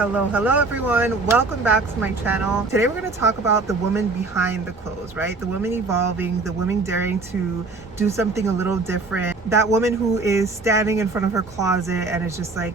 Hello everyone, welcome back to my channel. Today we're going to talk about the woman behind the clothes, right? The woman evolving, the woman daring to do something a little different. That woman who is standing in front of her closet and is just like,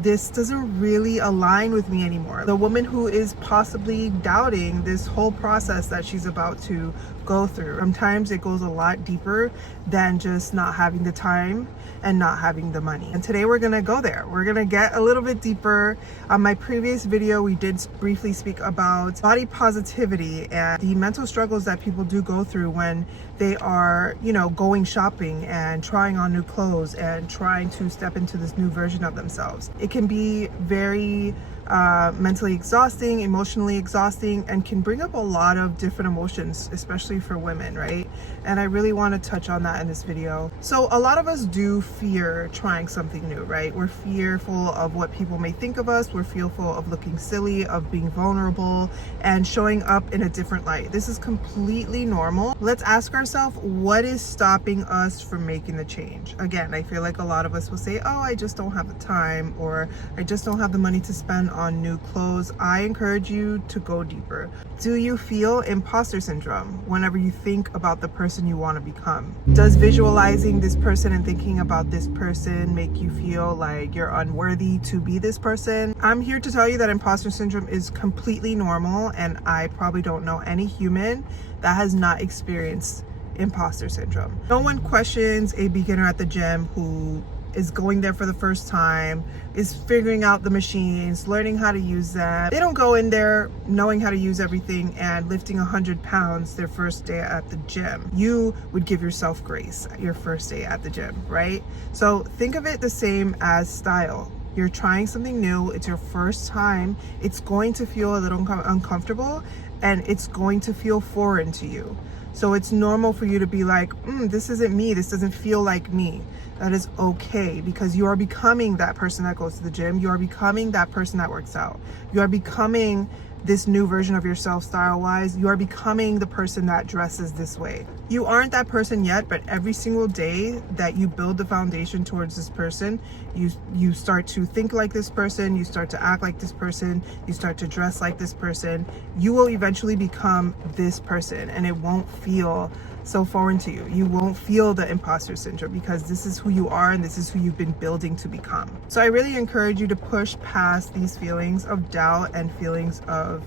this doesn't really align with me anymore. The woman who is possibly doubting this whole process that she's about to go through. Sometimes it goes a lot deeper than just not having the time and not having the money. And today we're gonna go there. We're gonna get a little bit deeper. On my previous video, we did briefly speak about body positivity and the mental struggles that people do go through when they are, going shopping and trying on new clothes and trying to step into this new version of themselves. It can be very mentally exhausting, emotionally exhausting, and can bring up a lot of different emotions, especially for women, right? And I really want to touch on that in this video. So a lot of us do fear trying something new, right? We're fearful of what people may think of us. We're fearful of looking silly, of being vulnerable, and showing up in a different light. This is completely normal. Let's ask ourselves, what is stopping us from making the change? Again, I feel like a lot of us will say, oh, I just don't have the time, or I just don't have the money to spend on new clothes. I encourage you to go deeper. Do you feel imposter syndrome whenever you think about the person you want to become? Does visualizing this person and thinking about this person make you feel like you're unworthy to be this person? I'm here to tell you that imposter syndrome is completely normal, and I probably don't know any human that has not experienced imposter syndrome. No one questions a beginner at the gym who is going there for the first time, is figuring out the machines, learning how to use them. They don't go in there knowing how to use everything and lifting 100 pounds their first day at the gym. You would give yourself grace your first day at the gym, right? So think of it the same as style. You're trying something new, it's your first time, it's going to feel a little uncomfortable, and it's going to feel foreign to you. So it's normal for you to be like, this isn't me, this doesn't feel like me. That is okay, because you are becoming that person that goes to the gym. You are becoming that person that works out. You are becoming this new version of yourself style-wise. You are becoming the person that dresses this way. You aren't that person yet, but every single day that you build the foundation towards this person, you start to think like this person, you start to act like this person, you start to dress like this person. You will eventually become this person, and it won't feel so foreign to you. You won't feel the imposter syndrome, because this is who you are and this is who you've been building to become. So I really encourage you to push past these feelings of doubt and feelings of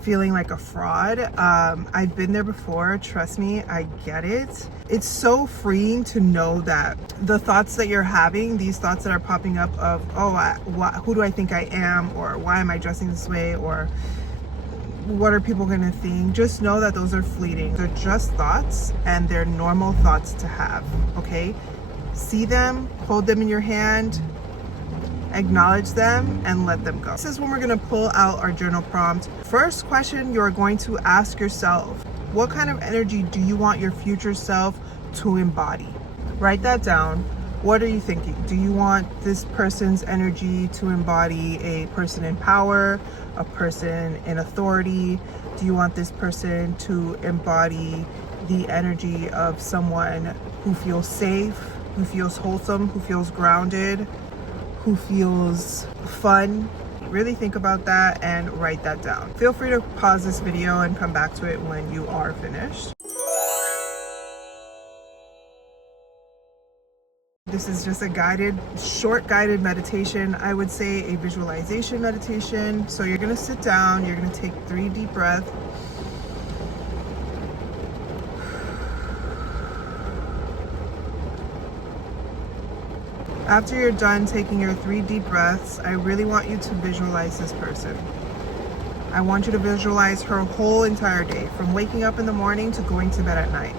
feeling like a fraud. I've been there before, trust me, I get it. It's so freeing to know that the thoughts that you're having, these thoughts that are popping up of, who do I think I am, or why am I dressing this way, or what are people gonna think? Just know that those are fleeting. They're just thoughts, and they're normal thoughts to have, okay? See them, hold them in your hand, acknowledge them, and let them go. This is when we're gonna pull out our journal prompt. First question you're going to ask yourself, what kind of energy do you want your future self to embody? Write that down. What are you thinking? Do you want this person's energy to embody a person in power, a person in authority? Do you want this person to embody the energy of someone who feels safe, who feels wholesome, who feels grounded, who feels fun? Really think about that and write that down. Feel free to pause this video and come back to it when you are finished. This is just a short guided meditation. I would say a visualization meditation. So you're gonna sit down, you're gonna take 3 deep breaths. After you're done taking your 3 deep breaths, I really want you to visualize this person. I want you to visualize her whole entire day, from waking up in the morning to going to bed at night.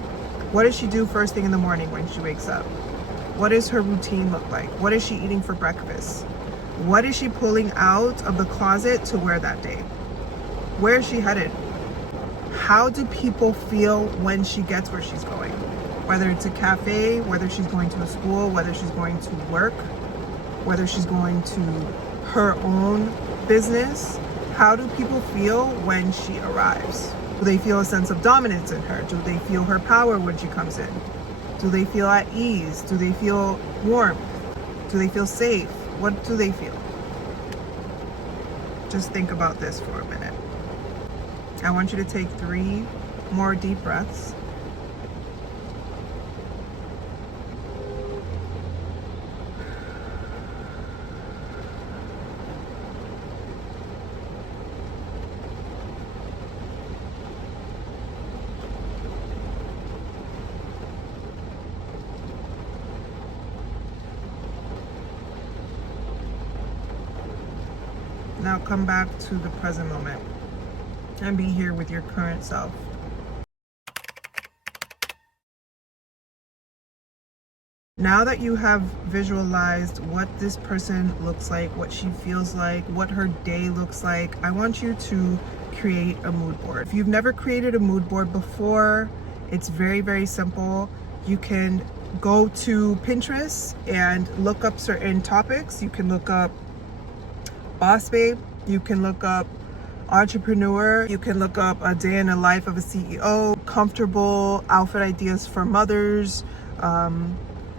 What does she do first thing in the morning when she wakes up? What does her routine look like? What is she eating for breakfast? What is she pulling out of the closet to wear that day? Where is she headed? How do people feel when she gets where she's going? Whether it's a cafe, whether she's going to a school, whether she's going to work, whether she's going to her own business. How do people feel when she arrives? Do they feel a sense of dominance in her? Do they feel her power when she comes in? Do they feel at ease? Do they feel warmth? Do they feel safe? What do they feel? Just think about this for a minute. I want you to take 3 more deep breaths. Now come back to the present moment and be here with your current self. Now that you have visualized what this person looks like, what she feels like, what her day looks like, I want you to create a mood board. If you've never created a mood board before, it's very, very simple. You can go to Pinterest and look up certain topics. You can look up boss babe, you can look up entrepreneur, you can look up a day in the life of a CEO, comfortable outfit ideas for mothers,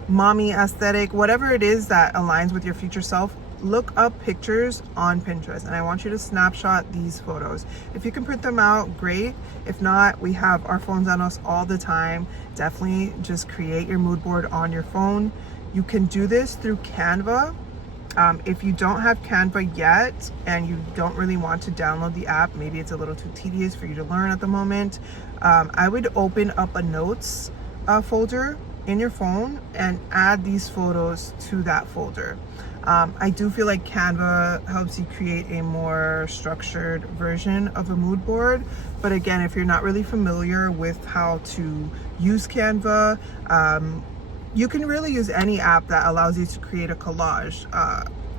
mommy aesthetic, whatever it is that aligns with your future self. Look up pictures on Pinterest, and I want you to snapshot these photos. If you can print them out, great. If not, we have our phones on us all the time. Definitely just create your mood board on your phone. You can do this through Canva. If you don't have Canva yet and you don't really want to download the app, maybe it's a little too tedious for you to learn at the moment, I would open up a notes folder in your phone and add these photos to that folder. I do feel like Canva helps you create a more structured version of a mood board. But again, if you're not really familiar with how to use Canva, you can really use any app that allows you to create a collage.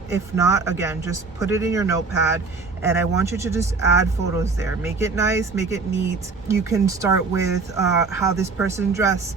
If not, again, just put it in your notepad, and I want you to just add photos there. Make it nice, make it neat. You can start with how this person dresses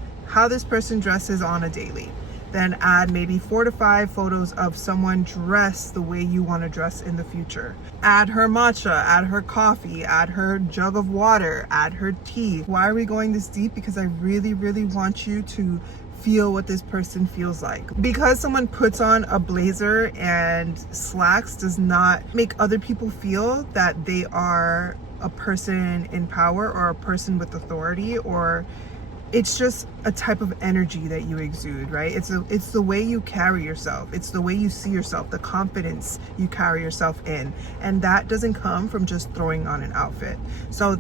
on a daily. Then add maybe 4 to 5 photos of someone dressed the way you want to dress in the future. Add her matcha, add her coffee, add her jug of water, add her tea. Why are we going this deep? Because I really, really want you to feel what this person feels like. Because someone puts on a blazer and slacks does not make other people feel that they are a person in power or a person with authority, or it's just a type of energy that you exude, right? It's the way you carry yourself. It's the way you see yourself, the confidence you carry yourself in. And that doesn't come from just throwing on an outfit. So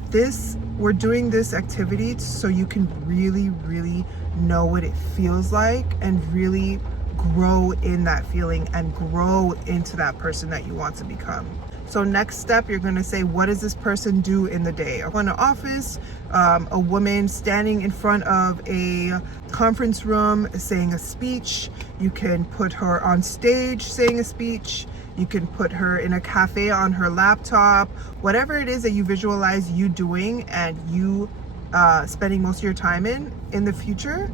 we're doing this activity so you can really, really know what it feels like and really grow in that feeling and grow into that person that you want to become. So next step, you're gonna say, what does this person do in the day? In an office, a woman standing in front of a conference room saying a speech. You can put her on stage saying a speech. You can put her in a cafe on her laptop. Whatever it is that you visualize you doing and you spending most of your time in the future,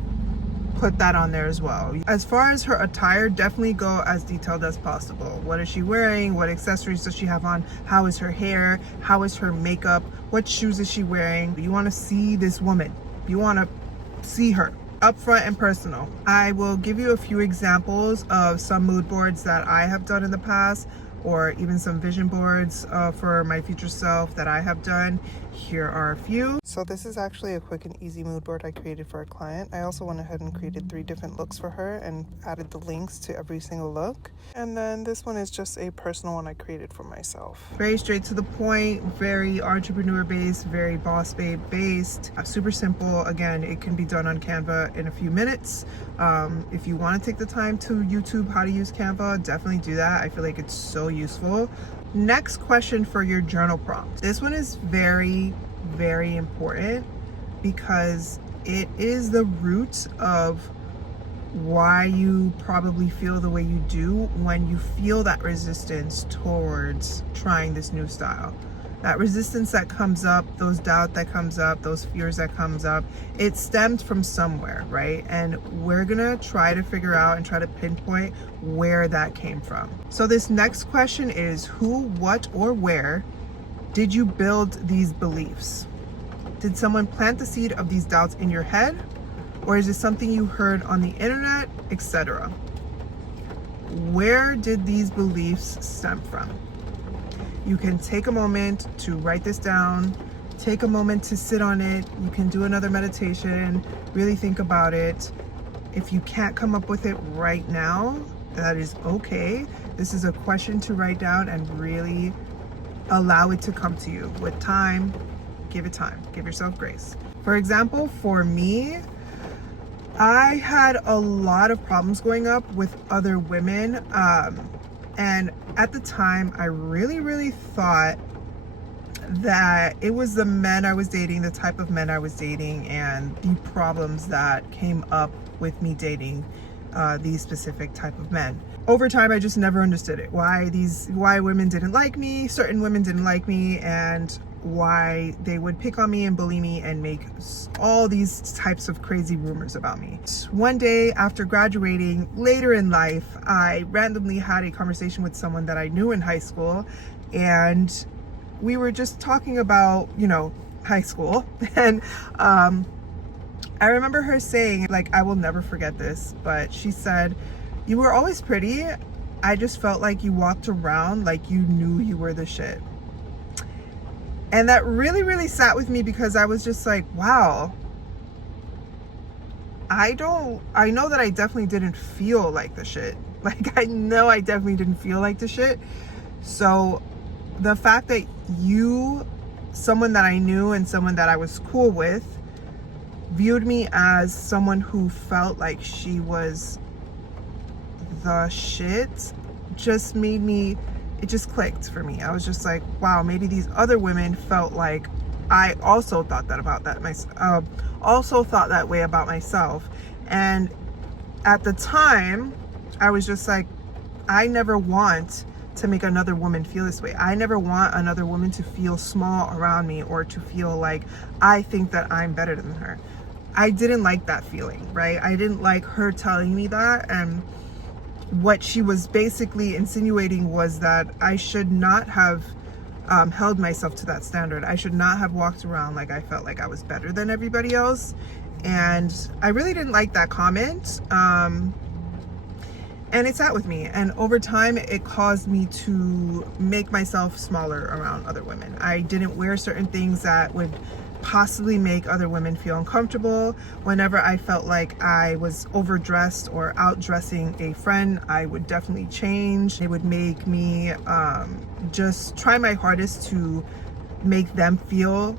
put that on there as well. As far as her attire, definitely go as detailed as possible. What is she wearing? What accessories does she have on? How is her hair? How is her makeup? What shoes is she wearing? You want to see this woman. You want to see her upfront and personal. I will give you a few examples of some mood boards that I have done in the past, or even some vision boards for my future self that I have done. Here are a few. So this is actually a quick and easy mood board I created for a client. I also went ahead and created 3 different looks for her and added the links to every single look. And then this one is just a personal one I created for myself. Very straight to the point, very entrepreneur based, very boss babe based, super simple. Again, it can be done on Canva in a few minutes. If you want to take the time to YouTube how to use Canva, definitely do that. I feel like it's so useful. Next question for your journal prompt. This one is very, very important because it is the root of why you probably feel the way you do when you feel that resistance towards trying this new style. That resistance that comes up, those doubt that comes up, those fears that comes up, it stemmed from somewhere, right? And we're gonna try to figure out and try to pinpoint where that came from. So this next question is, who, what, or where did you build these beliefs? Did someone plant the seed of these doubts in your head? Or is it something you heard on the internet, etc.? Where did these beliefs stem from? You can take a moment to write this down, take a moment to sit on it. You can do another meditation, really think about it. If you can't come up with it right now, that is okay. This is a question to write down and really allow it to come to you. With time, give it time. Give yourself grace. For example, for me, I had a lot of problems growing up with other women. And at the time, I really thought that it was the men I was dating, the type of men I was dating, and the problems that came up with me dating these specific type of men. Over time, I just never understood it. Why women didn't like me, certain women didn't like me, and why they would pick on me and bully me and make all these types of crazy rumors about me. One day after graduating, later in life, I randomly had a conversation with someone that I knew in high school, and we were just talking about, high school. And I remember her saying, like, I will never forget this, but she said, "You were always pretty. I just felt like you walked around like you knew you were the shit." And that really sat with me, because I was just like, wow, I know that I definitely didn't feel like the shit. Like, I know I definitely didn't feel like the shit. So the fact that someone that I knew and someone that I was cool with, viewed me as someone who felt like she was the shit, just made me, it just clicked for me. I was just like, wow, maybe these other women felt like I also thought also thought that way about myself. And at the time, I was just like, I never want to make another woman feel this way. I never want another woman to feel small around me, or to feel like I think that I'm better than her. I didn't like that feeling, right? I didn't like her telling me that. And what she was basically insinuating was that I should not have held myself to that standard. I should not have walked around like I felt like I was better than everybody else. And I really didn't like that comment. And it sat with me. And over time, it caused me to make myself smaller around other women. I didn't wear certain things that would possibly make other women feel uncomfortable. Whenever I felt like I was overdressed or outdressing a friend, I would definitely change. It would make me just try my hardest to make them feel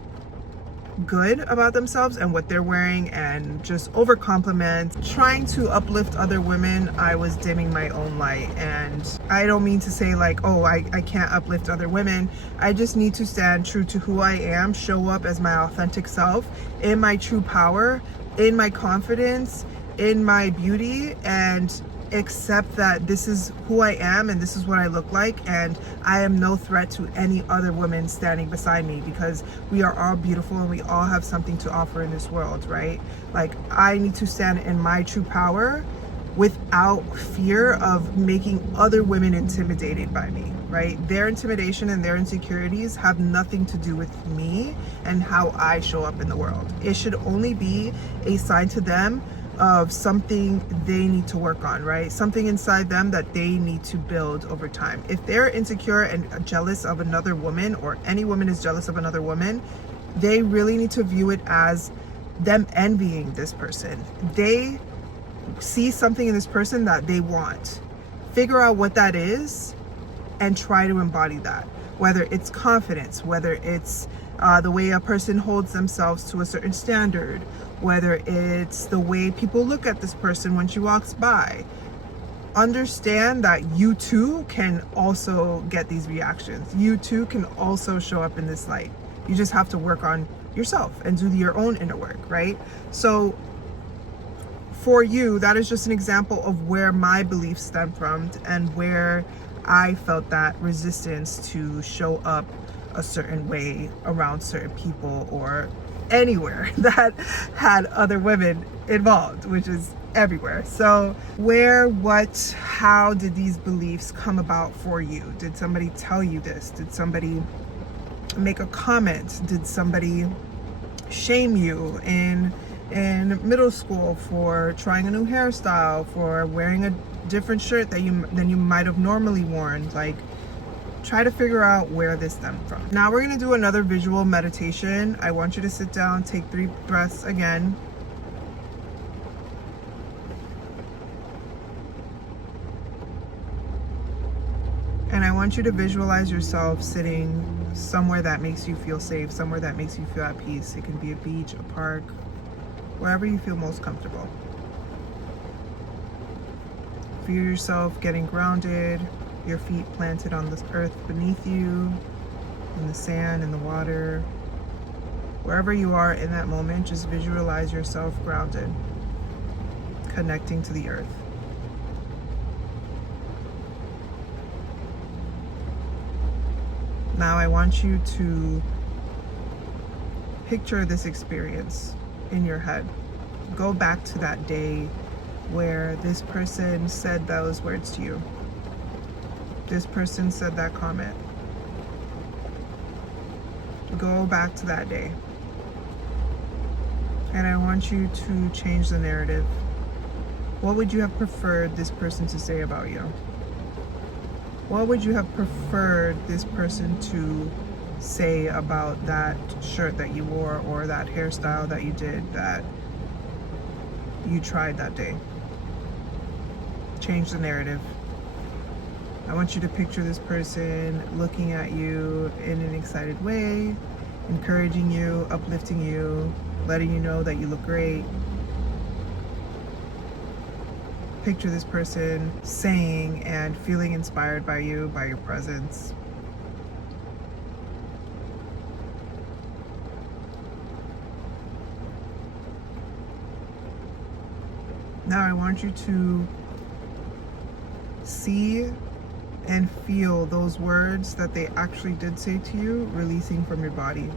good about themselves and what they're wearing, and just over compliment. Trying to uplift other women, I was dimming my own light. And I don't mean to say like, oh, I can't uplift other women. I just need to stand true to who I am, show up as my authentic self, in my true power, in my confidence, in my beauty, and accept that this is who I am and this is what I look like, and I am no threat to any other woman standing beside me, because we are all beautiful and we all have something to offer in this world, right? Like, I need to stand in my true power without fear of making other women intimidated by me, right? Their intimidation and their insecurities have nothing to do with me and how I show up in the world. It should only be a sign to them of something they need to work on, right? Something inside them that they need to build over time. If they're insecure and jealous of another woman, or any woman is jealous of another woman, they really need to view it as them envying this person. They see something in this person that they want. Figure out what that is and try to embody that. Whether it's confidence, whether it's the way a person holds themselves to a certain standard, whether it's the way people look at this person when she walks by. Understand that you too can also get these reactions. You too can also show up in this light. You just have to work on yourself and do your own inner work, right? So for you, that is just an example of where my beliefs stem from and where I felt that resistance to show up a certain way around certain people, or anywhere that had other women involved, which is everywhere. So how did these beliefs come about for you? Did somebody tell you this? Did somebody make a comment? Did somebody shame you in middle school for trying a new hairstyle, for wearing a different shirt than you might have normally worn? Like, Try to figure out where this stemmed from. Now we're going to do another visual meditation. I want you to sit down, take 3 breaths again. And I want you to visualize yourself sitting somewhere that makes you feel safe, somewhere that makes you feel at peace. It can be a beach, a park, wherever you feel most comfortable. Feel yourself getting grounded, your feet planted on the earth beneath you, in the sand, in the water. Wherever you are in that moment, just visualize yourself grounded, connecting to the earth. Now I want you to picture this experience in your head. Go back to that day where this person said those words to you. This person said that comment. Go back to that day. And I want you to change the narrative. What would you have preferred this person to say about you? What would you have preferred this person to say about that shirt that you wore or that hairstyle that you did, that you tried that day? Change the narrative. I want you to picture this person looking at you in an excited way, encouraging you, uplifting you, letting you know that you look great. Picture this person saying and feeling inspired by you, by your presence. Now I want you to see and feel those words that they actually did say to you releasing from your body.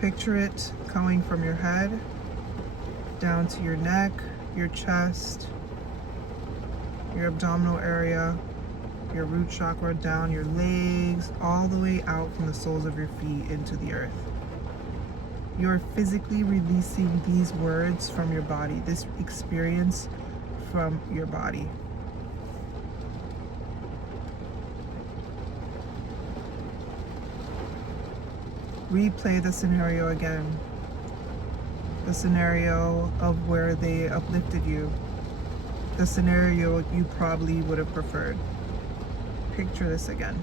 Picture it coming from your head down to your neck, your chest, your abdominal area, your root chakra, down your legs, all the way out from the soles of your feet into the earth. You're physically releasing these words from your body, this experience from your body. Replay the scenario again. The scenario of where they uplifted you. The scenario you probably would have preferred. Picture this again.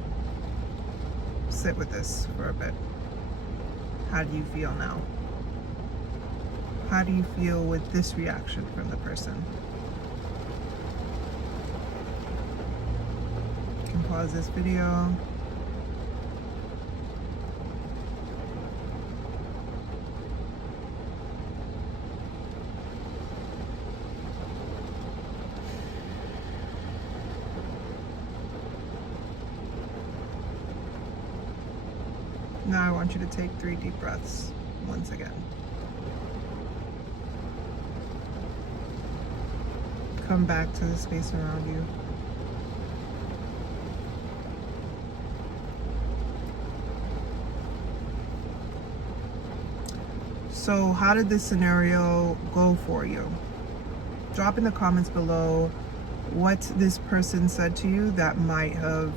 Sit with this for a bit. How do you feel now? How do you feel with this reaction from the person? You can pause this video. Now I want you to take 3 deep breaths once again. Come back to the space around you. So how did this scenario go for you? Drop in the comments below what this person said to you that might have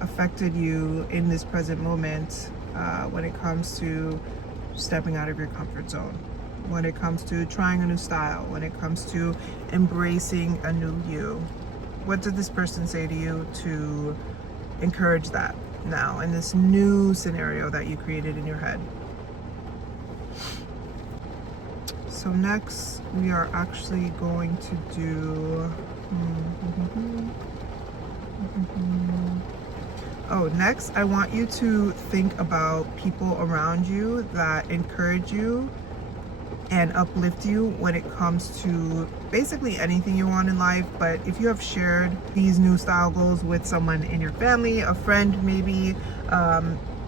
affected you in this present moment. When it comes to stepping out of your comfort zone, when it comes to trying a new style, when it comes to embracing a new you. What did this person say to you to encourage that now in this new scenario that you created in your head? So next we are actually going to do next I want you to think about people around you that encourage you and uplift you when it comes to basically anything you want in life. But if you have shared these new style goals with someone in your family, a friend maybe,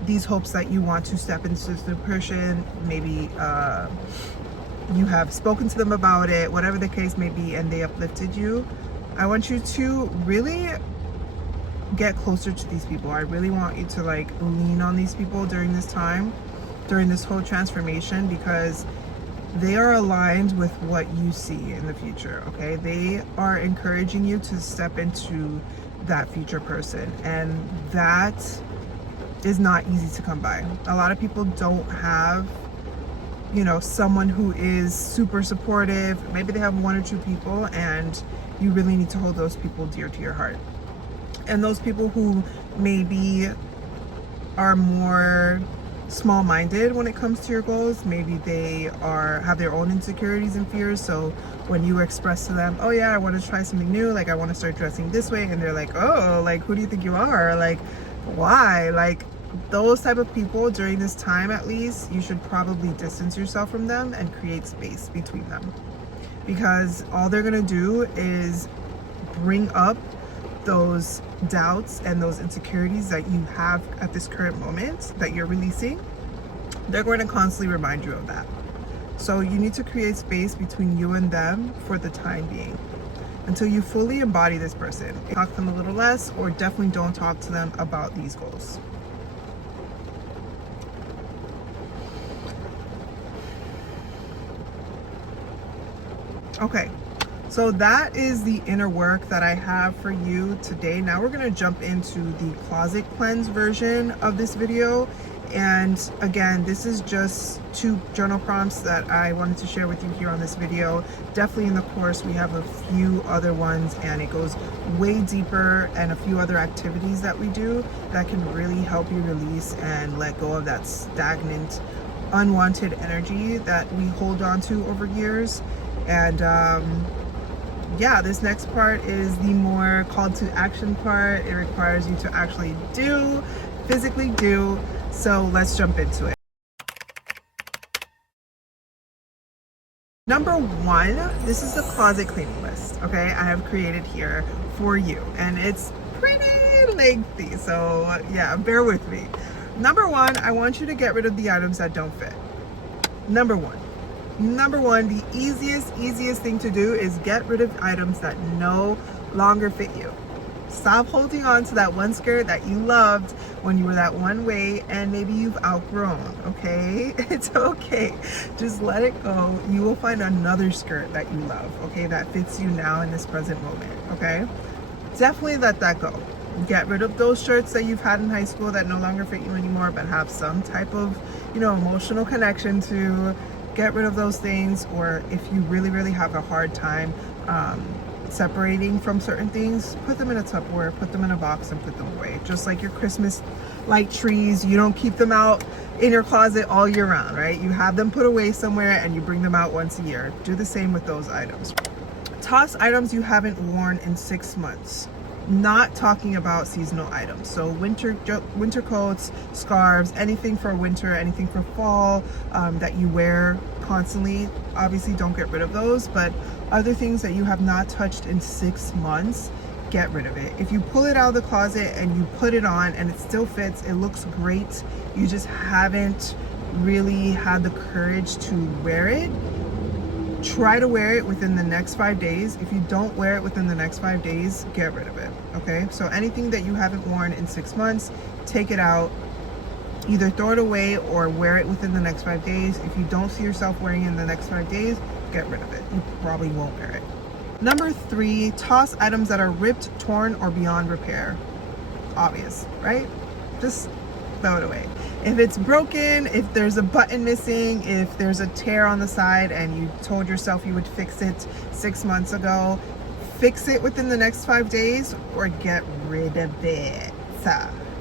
these hopes that you want to step into this new person, maybe you have spoken to them about it, whatever the case may be, and they uplifted you, I want you to really get closer to these people. I really want you to like lean on these people during this time, during this whole transformation, because they are aligned with what you see in the future. Okay, they are encouraging you to step into that future person, and that is not easy to come by. A lot of people don't have, you know, someone who is super supportive. Maybe they have one or two people, and you really need to hold those people dear to your heart. And those people who maybe are more small-minded when it comes to your goals, maybe they have their own insecurities and fears, so when you express to them, oh yeah, I want to try something new, like I want to start dressing this way, and they're like, oh, like who do you think you are, like why, like those type of people, during this time at least, you should probably distance yourself from them and create space between them, because all they're gonna do is bring up those doubts and those insecurities that you have at this current moment that you're releasing. They're going to constantly remind you of that. So you need to create space between you and them for the time being until you fully embody this person. Talk to them a little less, or definitely don't talk to them about these goals. Okay, so that is the inner work that I have for you today. Now we're going to jump into the closet cleanse version of this video. And again, this is just 2 journal prompts that I wanted to share with you here on this video. Definitely in the course we have a few other ones, and it goes way deeper, and a few other activities that we do that can really help you release and let go of that stagnant, unwanted energy that we hold on to over years. And yeah, this next part is the more call to action part. It requires you to actually do, physically do. So let's jump into it. Number 1, this is the closet cleaning list, okay, I have created here for you, and it's pretty lengthy, so yeah, bear with me. Number 1, I want you to get rid of the items that don't fit. Number one, the easiest thing to do is get rid of items that no longer fit you. Stop holding on to that one skirt that you loved when you were that one way, and maybe you've outgrown, okay? It's okay. Just let it go. You will find another skirt that you love, okay, that fits you now in this present moment, okay? Definitely let that go. Get rid of those shirts that you've had in high school that no longer fit you anymore, but have some type of, you know, emotional connection to. Get rid of those things. Or if you really have a hard time separating from certain things, put them in a Tupperware, put them in a box, and put them away. Just like your Christmas light trees, you don't keep them out in your closet all year round, right? You have them put away somewhere and you bring them out once a year. Do the same with those items. Toss items you haven't worn in 6 months. Not talking about seasonal items, so winter coats, scarves, anything for winter, anything for fall that you wear constantly. Obviously don't get rid of those, but other things that you have not touched in 6 months, get rid of it. If you pull it out of the closet and you put it on and it still fits, it looks great, you just haven't really had the courage to wear it, try to wear it within the next 5 days. If you don't wear it within the next 5 days, get rid of it, okay? So anything that you haven't worn in 6 months, take it out, either throw it away or wear it within the next 5 days. If you don't see yourself wearing it in the next 5 days, get rid of it. You probably won't wear it. Number 3, toss items that are ripped, torn, or beyond repair. Obvious, right? Just throw it away. If it's broken, if there's a button missing, if there's a tear on the side and you told yourself you would fix it 6 months ago, fix it within the next 5 days or get rid of it.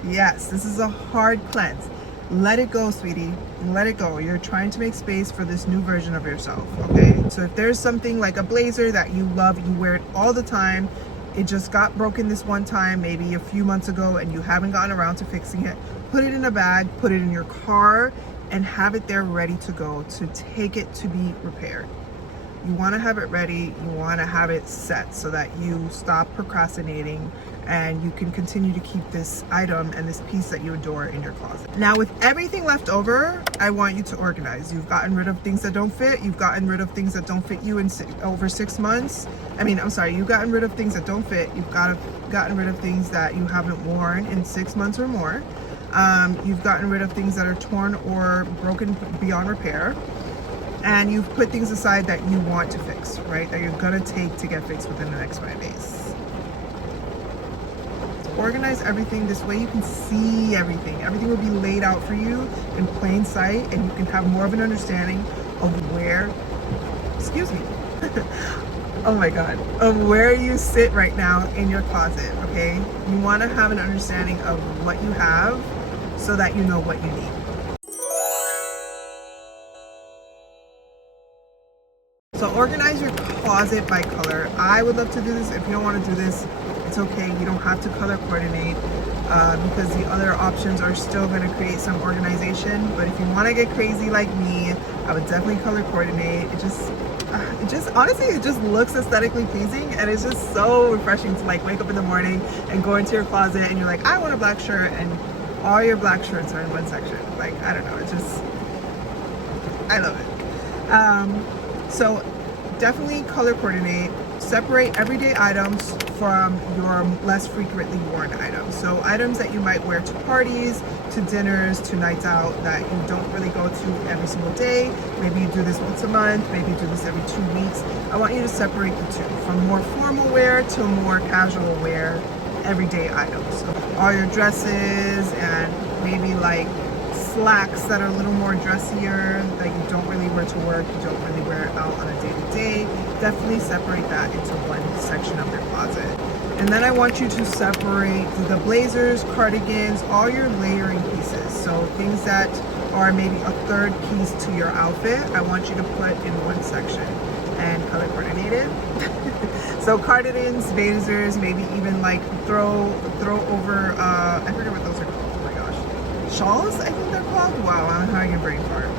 Yes, this is a hard cleanse. Let it go, sweetie. Let it go. You're trying to make space for this new version of yourself, okay? So if there's something like a blazer that you love, you wear it all the time, it just got broken this one time, maybe a few months ago, and you haven't gotten around to fixing it, put it in a bag, put it in your car, and have it there ready to go, to take it to be repaired. You want to have it ready, you want to have it set so that you stop procrastinating and you can continue to keep this item and this piece that you adore in your closet. Now with everything left over, I want you to organize. You've gotten rid of things that don't fit, you've gotten rid of things that don't fit you in over 6 months. You've gotten rid of things that don't fit, you've gotten rid of things that you haven't worn in 6 months or more. You've gotten rid of things that are torn or broken beyond repair. And you've put things aside that you want to fix, right? That you're gonna take to get fixed within the next 5 days. organize everything this way. You can see everything. Everything will be laid out for you in plain sight, and you can have more of an understanding of where, excuse me, oh my God, of where you sit right now in your closet, okay? You want to have an understanding of what you have so that you know what you need. So organize your closet by color. I would love to do this. If you don't want to do this, it's okay. You don't have to color coordinate because the other options are still going to create some organization. But if you want to get crazy like me, I would definitely color coordinate. It just honestly, it just looks aesthetically pleasing, and it's just so refreshing to like wake up in the morning and go into your closet and you're like, I want a black shirt, and all your black shirts are in one section. Like, I don't know, it's just, I love it. So definitely color coordinate. Separate everyday items from your less frequently worn items. So items that you might wear to parties, to dinners, to nights out that you don't really go to every single day. Maybe you do this once a month, maybe you do this every 2 weeks. I want you to separate the two, from more formal wear to more casual wear, everyday items. So all your dresses and maybe like slacks that are a little more dressier, that you don't really wear to work, you don't really wear out on a day-to-day, definitely separate that into one section of your closet. And then I want you to separate the blazers, cardigans, all your layering pieces. So things that are maybe a third piece to your outfit, I want you to put in one section and color coordinate it. So cardigans, blazers, maybe even like throw over, I forget what those are called. Shawls, I think they're called. Wow, I'm having a brain fart.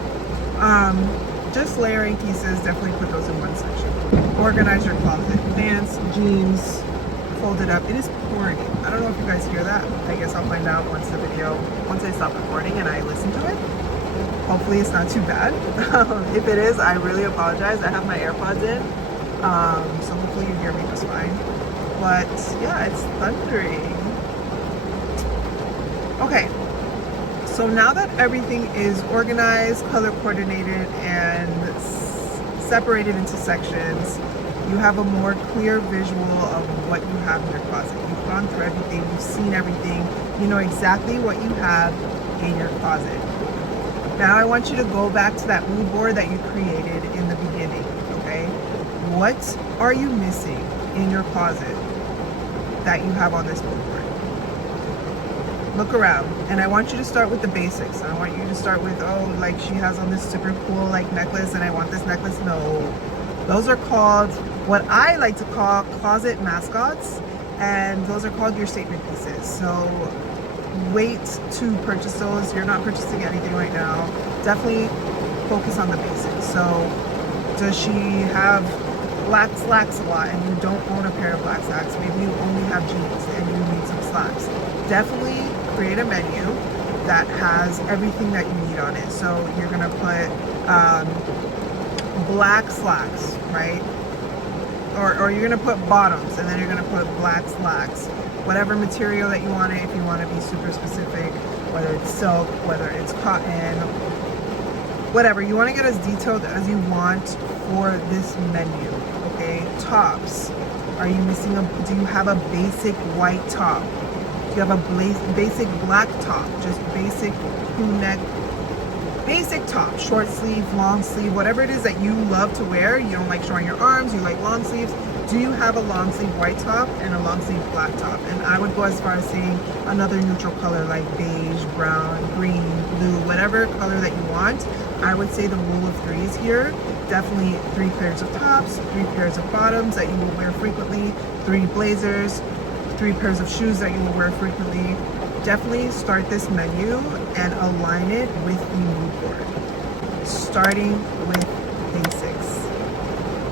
Just layering pieces, definitely put those in one section. Organize your closet. Pants, jeans, fold it up. It is pouring. I don't know if you guys hear that. I guess I'll find out once I stop recording and I listen to it. Hopefully it's not too bad. If it is, I really apologize. I have my AirPods in, so hopefully you hear me just fine. But yeah, it's thundering. Okay. So now that everything is organized, color coordinated, and separated into sections, you have a more clear visual of what you have in your closet. You've gone through everything, you've seen everything, you know exactly what you have in your closet. Now I want you to go back to that mood board that you created in the beginning, okay? What are you missing in your closet that you have on this mood board? Look around, and I want you to start with the basics. I want you to start with, oh, like she has on this super cool like necklace and I want this necklace. No, those are called what I like to call closet mascots, and those are called your statement pieces. So wait to purchase those. You're not purchasing anything right now. Definitely focus on the basics. So does she have black slacks a lot and you don't own a pair of black slacks? Maybe you only have jeans and you need some slacks. Definitely create a menu that has everything that you need on it. So you're gonna put black slacks, right? Or you're gonna put bottoms, and then you're gonna put black slacks. Whatever material that you want it, if you want to be super specific, whether it's silk, whether it's cotton, whatever. You want to get as detailed as you want for this menu, okay? Tops. Are you missing do you have a basic white top? Do you have a basic black top? Just basic crew neck, basic top, short sleeve, long sleeve, whatever it is that you love to wear. You don't like showing your arms, you like long sleeves. Do you have a long sleeve white top and a long sleeve black top? And I would go as far as saying another neutral color like beige, brown, green, blue, whatever color that you want. I would say the rule of threes here. Definitely 3 pairs of tops, 3 pairs of bottoms that you will wear frequently, 3 blazers, 3 pairs of shoes that you will wear frequently. Definitely start this menu and align it with the mood board, starting with basics.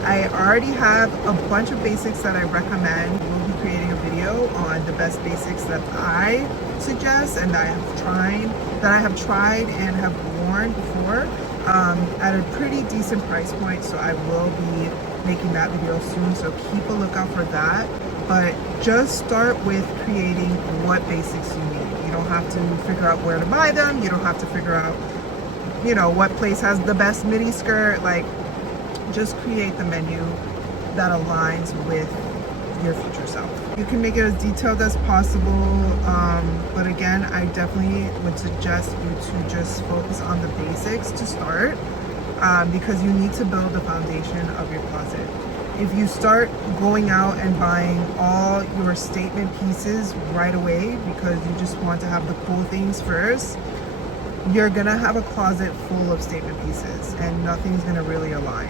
I already have a bunch of basics that I recommend. We'll be creating a video on the best basics that I suggest and that I have tried and have worn before at a pretty decent price point. So I will be making that video soon, so keep a lookout for that. But just start with creating what basics you need. You don't have to figure out where to buy them. You don't have to figure out, you know, what place has the best midi skirt. Like, just create the menu that aligns with your future self. You can make it as detailed as possible, but again, I definitely would suggest you to just focus on the basics to start, because you need to build the foundation of your closet. If you start going out and buying all your statement pieces right away because you just want to have the cool things first, you're gonna have a closet full of statement pieces and nothing's gonna really align.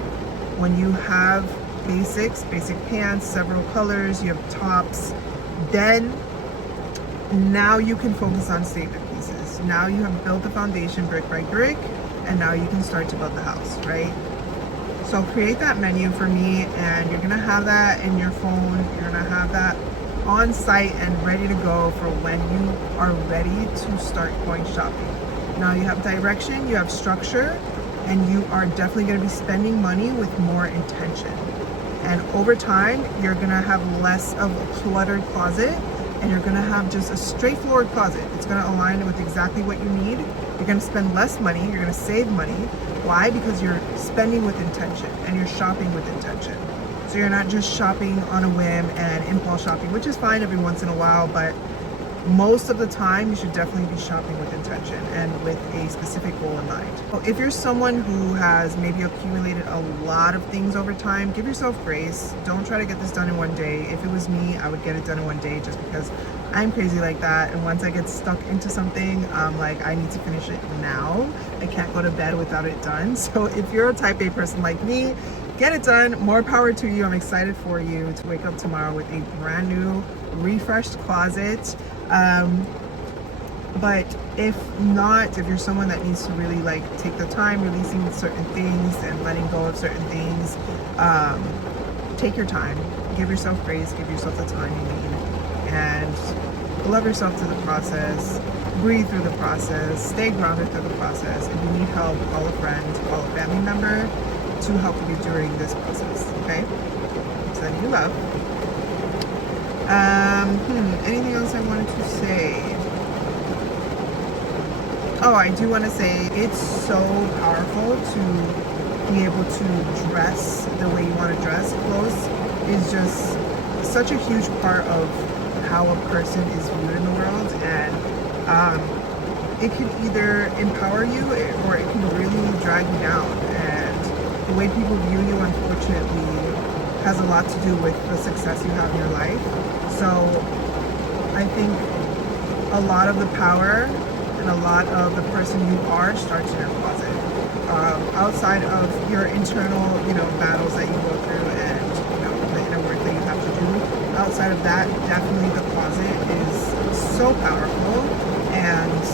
When you have basics, basic pants, several colors, you have tops, then now you can focus on statement pieces. Now you have built the foundation brick by brick, and now you can start to build the house, right? So create that menu for me, and you're gonna have that in your phone. You're gonna have that on site and ready to go for when you are ready to start going shopping. Now you have direction, you have structure, and you are definitely gonna be spending money with more intention. And over time, you're gonna have less of a cluttered closet, and you're gonna have just a straightforward closet. It's gonna align with exactly what you need. You're gonna spend less money, you're gonna save money. Why? Because you're spending with intention and you're shopping with intention. So you're not just shopping on a whim and impulse shopping, which is fine every once in a while, but most of the time you should definitely be shopping with intention and with a specific goal in mind. So if you're someone who has maybe accumulated a lot of things over time, give yourself grace. Don't try to get this done in one day. If it was me, I would get it done in one day just because I'm crazy like that. And once I get stuck into something, I'm like, I need to finish it now. I can't go to bed without it done. So if you're a type A person like me, get it done. More power to you. I'm excited for you to wake up tomorrow with a brand new, refreshed closet. But if not, if you're someone that needs to really like take the time releasing certain things and letting go of certain things, take your time, give yourself grace, give yourself the time you need, and love yourself through the process, breathe through the process, stay grounded through the process. If you need help, call a friend, call a family member to help you during this process, okay? Sending you love. Anything else I wanted to say? Oh, I do want to say it's so powerful to be able to dress the way you want to dress. Clothes is just such a huge part of how a person is viewed in the world, and it can either empower you or it can really drag you down. And the way people view you, unfortunately, has a lot to do with the success you have in your life. So I think a lot of the power and a lot of the person you are starts in your closet. Outside of your internal, battles that you go through and, the inner work that you have to do, outside of that, definitely the closet is so powerful. And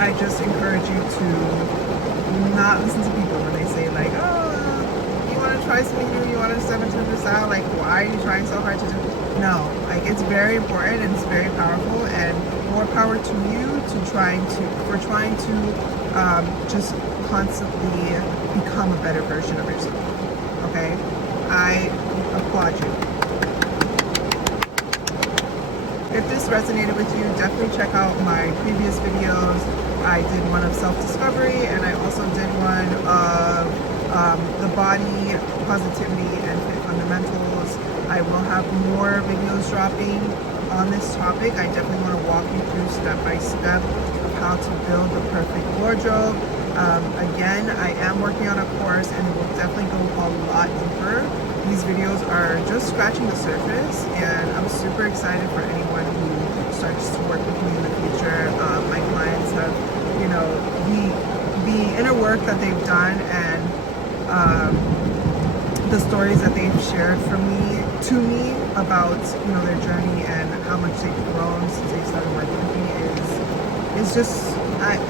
I just encourage you to not listen to people when they say like, oh, you want to try something new, you want to step into this out, like why are you trying so hard to do? No, like it's very important and it's very powerful, and more power to you for trying to just constantly become a better version of yourself. Okay, I applaud you. If this resonated with you, definitely check out my previous videos. I did one of self-discovery, and I also did one of the body, positivity, and fit fundamentals. I will have more videos dropping on this topic. I definitely want to walk you through step by step of how to build the perfect wardrobe. Again, I am working on a course and it will definitely go a lot deeper. These videos are just scratching the surface, and I'm super excited for anyone who starts to work with me in the future. My clients have, the inner work that they've done and the stories that they've shared to me about their journey and how much they've grown since they started working with me is just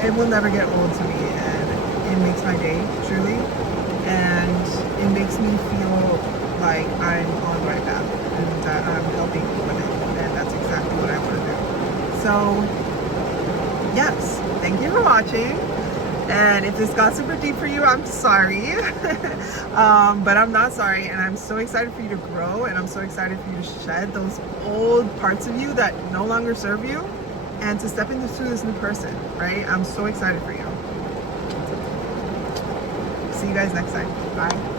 it will never get old to me, and it makes my day truly, and it makes me feel like I'm on the right path and that I'm helping with it, and that's exactly what I want to do. So yes, thank you for watching. And if this got super deep for you, I'm sorry. But I'm not sorry, and I'm so excited for you to grow, and I'm so excited for you to shed those old parts of you that no longer serve you, and to step into this new person, right? I'm so excited for you. See you guys next time. Bye.